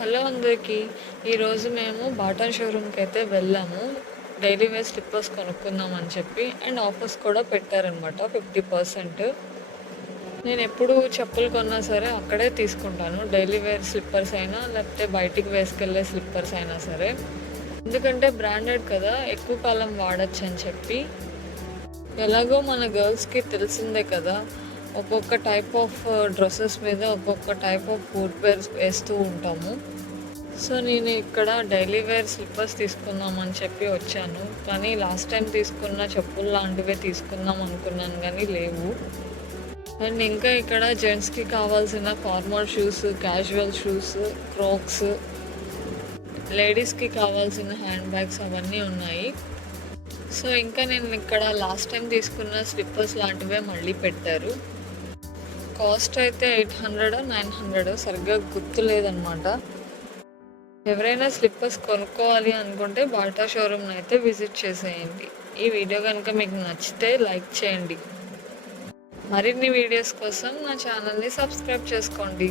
Hello అందరికీ. ఈరోజు మేము బాటా షోరూమ్‌కి అయితే వెళ్ళాము. డైలీ వేర్ స్లిప్పర్స్ కొనుక్కుందాం అని చెప్పి అండ్ ఆఫర్స్ కూడా పెట్టారనమాట 50%. నేనెప్పుడు చెప్పులు కొన్నా సరే అక్కడే తీసుకుంటాను. డైలీ వేర్ స్లిప్పర్స్ అయినా లేకపోతే బయటికి వేసుకెళ్ళే స్లిప్పర్స్ అయినా సరే. ఎందుకంటే బ్రాండెడ్ కదా, ఎక్కువ కాలం వాడొచ్చని చెప్పి. ఎలాగో మన గర్ల్స్‌కి తెలిసిందే కదా, ఒక్కొక్క టైప్ ఆఫ్ డ్రెసెస్ మీద ఒక్కొక్క టైప్ ఆఫ్ ఫుట్‌వేర్స్ వేస్తూ ఉంటాము. సో, నేను ఇక్కడ డైలీ వేర్ స్లిప్పర్స్ తీసుకుందామని చెప్పి వచ్చాను. కానీ లాస్ట్ టైం తీసుకున్న చెప్పులు లాంటివే తీసుకుందాం అనుకున్నాను గానీ లేవు. అండ్ ఇంకా ఇక్కడ జెంట్స్‌కి కావాల్సిన ఫార్మల్ షూస్, క్యాజువల్ షూస్, క్రోక్స్, లేడీస్‌కి కావాల్సిన హ్యాండ్ బ్యాగ్స్ అవన్నీ ఉన్నాయి. సో, ఇంకా నేను ఇక్కడ లాస్ట్ టైం తీసుకున్న స్లిప్పర్స్ లాంటివే మళ్ళీ పెట్టారు. కాస్ట్ అయితే 800 900 సరిగ్గా గుర్తులేదనమాట. ఎవరైనా స్లిప్పర్స్ కొనుక్కోవాలి అనుకుంటే బాటా షోరూమ్‌ని అయితే విజిట్ చేసేయండి. ఈ వీడియో కనుక మీకు నచ్చితే లైక్ చేయండి. మరిన్ని వీడియోస్ కోసం నా ఛానల్‌ని సబ్స్క్రైబ్ చేసుకోండి.